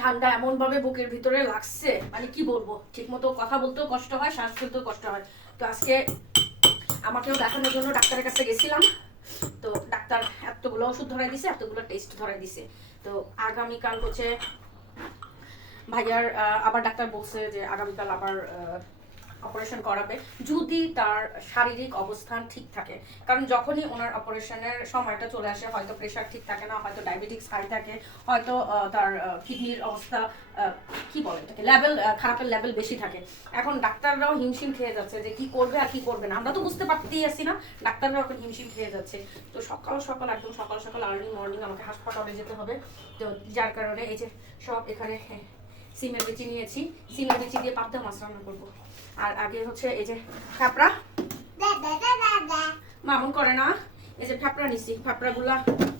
ঠান্ডা এমন ভাবে বুকের ভিতরে লাগছে মানে কি বলব? ঠিক মতো কথা বলতেও কষ্ট হয়, শ্বাস ফেলতেও কষ্ট হয়। তো আজকে আমাকেও দেখানোর জন্য ডাক্তারের কাছে গেছিলাম। তো ডাক্তার এতগুলো ওষুধ ধরাই দিছে, এতগুলো টেস্ট ধরাই দিছে। তো আগামীকাল হচ্ছে, ভাইয়ার আবার ডাক্তার বলছে যে আগামীকাল আবার অপারেশন করাবে যদি তার শারীরিক অবস্থান ঠিক থাকে। কারণ যখনই ওনার অপারেশনের সময়টা চলে আসে, হয়তো প্রেশার ঠিক থাকে না, হয়তো ডায়াবেটিক্স হাই থাকে, হয়তো তার কিডনির অবস্থা কি বলে এটাকে লেভেল খারাপের লেভেল বেশি থাকে। এখন ডাক্তাররাও হিমশিম খেয়ে যাচ্ছে যে কি করবে আর কি করবে না। আমরা তো বুঝতে পারতেই আছি না, ডাক্তাররাও এখন হিমশিম খেয়ে যাচ্ছে। তো সকাল সকাল, একদম সকাল সকাল আর্লি মর্নিং আমাকে হাসপাতালে যেতে হবে। তো যার কারণে এই যে সব এখানে সিমের বিচি নিয়েছি। সিমের বিচি দিয়ে পাবদা মাছ রান্না করব। আর আগে হচ্ছে এই যে ফাপড়া। মামুন করে না, এই যে ফাপড়া নিছি। ফাপড়াগুলা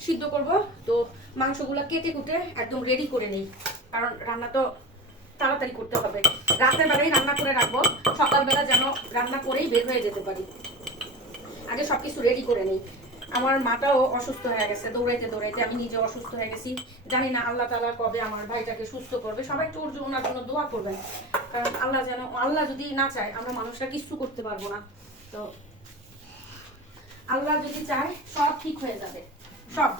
সিদ্ধ করব। তো মাংসগুলা কেটে কুটে একদম রেডি করে নিই। কারণ রান্না তো তাড়াতাড়ি করতে হবে। রাতের বেলায় রান্না করে রাখব। সকালবেলা যেন রান্না করেই বের হয়ে যেতে পারি। আগে সবকিছু রেডি করে নেই। আমার মাটাও অসুস্থ হয়ে গেছে, দৌড়াইতে দৌড়াইতে আমি নিজে অসুস্থ হয়ে গেছি। জানি না আল্লাহ তালা কবে আমার ভাইটাকে সুস্থ করবে, সবাই জন্য- ওনার জন্য দোয়া করবেন। কারণ আল্লাহ যেন, আল্লাহ যদি না চায়, আমরা মানুষরা কিছু করতে পারব না। তো আল্লাহ যদি চায়, সব ঠিক হয়ে যাবে। সব।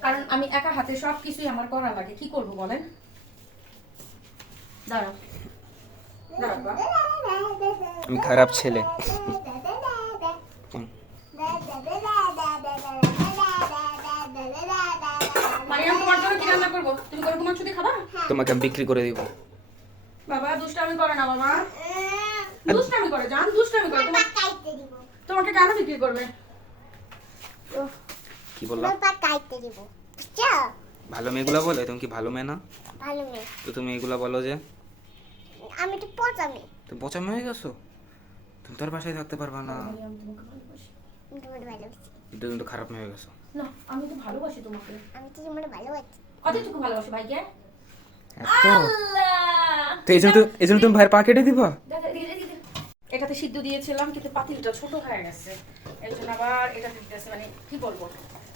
কারণ আমি একা হাতে সব কিছুই আমার করা লাগে। কি করব বলেন? দাঁড়াও। দাঁড়াও। আমি খারাপ ছেলে। মারিয়াম তোমার জন্য কি রান্না করব? তুমি গরু মাংস দিয়ে খাবা? তোমাকে আমি বিক্রি করে দিব। বাবা দুষ্টামি করে না বাবা। দুষ্টামি করে জান দুষ্টামি করে। তোমাকে কেন বিক্রি করবে? তো কি বললাম ভালো মেয়েগুলো বলে? তুমি কি ভালো মেয়ে না? ভালো মেয়ে। তো তুমি এগুলো বলো যে। আমি তো পচা মেয়ে। তুমি পচা মেয়ে হয়ে গেছো? তুমি তোর বাসায় থাকতে পারবা না। তুমি তো খারাপ মেয়ে হয়ে গেছো। না আমি তো ভালোবাসি তোমাকে। আমি তো তোমার ভালোবাসি। কতটুকু ভালোবাসি ভাইকে। তো এই জন্য এই জন্য তুমি ভাইয়ের পা কেটে দিবা? দাদা, দিয়ে দে, দিয়ে দে। এটাতে সিদ্ধ দিয়েছিলাম কিন্তু পাতিলটা ছোট হয়ে গেছে। এই জন্য আবার এটা দিতেছে মানে কি বলব?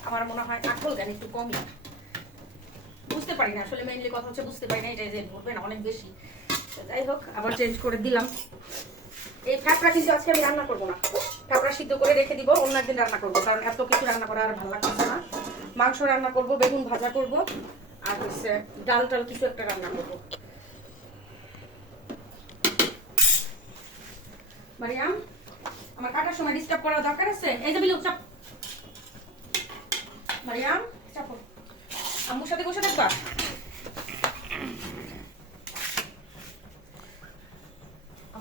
আমার মনে হয় আকল জ্ঞান একটু কমই। বুঝতে পারি না আসলে মেইনলি কথা হচ্ছে বুঝতে পারি না এটা যে ধরবে না অনেক বেশি। তো যাই হোক, আবার চেঞ্জ করে দিলাম। এই ফ্যাপড়া কিন্তু আজকে আমি রান্না করব না। ফ্যাপড়া সিদ্ধ করে রেখে দিব, অন্য একদিন রান্না করব, কারণ এত কিছু রান্না করা আর ভালো লাগছে না। মাংস রান্না করব, বেগুন ভাজা করব, আর হচ্ছে ডাল টাল কিছু একটা রান্না করব। মারিয়াম, আমার কাটার সময় ডিস্টার্ব করার দরকার আছে? এই যে বিলু চাপ। মারিয়াম, চাপো। আম্মুর সাথে বসে থাকবা?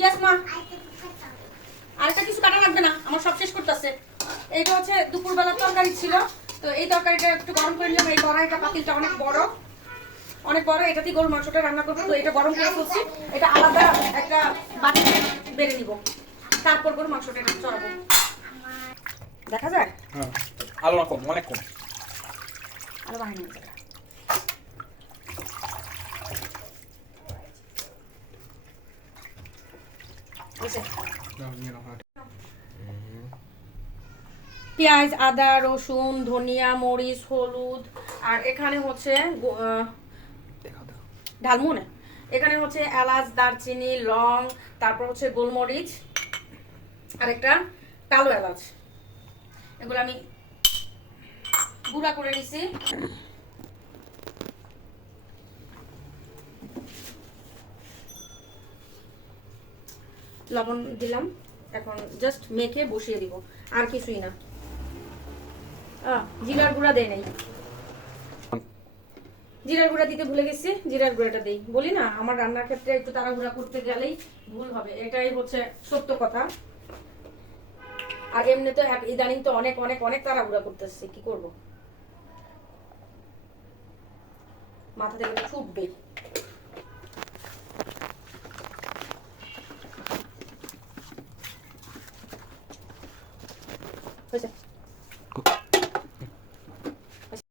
ইয়েস মা আরেকটা কিছু কাটা লাগবে না আমার সব শেষ করতেছে। এইটা হচ্ছে দুপুরবেলার তরকারি ছিল তো এই তরকারিটা একটু গরম করে নিলাম। এই কড়াইটা পাতিলটা অনেক বড়। অনেক বড় এটাতেই গরুর মাংসটা রান্না করব। তো এটা গরম করে ফেলছি। এটা আলাদা একটা বাটিতে বেড়ে নিব। তারপর গরুর মাংসটা চড়াবো। দেখা যায়? হ্যাঁ। আলো কম অনেক কম। আরও বাহিনী পেঁয়াজ আদা রসুন ধনিয়া মরিচ হলুদ আর এখানে হচ্ছে ঢালমুনে এখানে হচ্ছে এলাচ দারচিনি লং তারপর হচ্ছে গোলমরিচ আর একটা কালো এলাচ। এগুলো আমি গুঁড়া করে নিছি। লবণ দিলাম। এখন জাস্ট মেখে বসিয়ে দিব। আর কিছুই না। জিরার গুঁড়া দেয় নাই। জিরার গুঁড়া দিতে ভুলে গেছি, জিরার গুঁড়াটা দেই। বলি না, আমার রান্নার ক্ষেত্রে একটু তাড়াহুড়া করতে গেলেই ভুল হবে। এটাই হচ্ছে সত্য কথা। আর এমনি তো ইদানিং তো অনেক অনেক অনেক তাড়াহুড়া করতেছে। কি করব? মাথা থেকে ছুটবেই।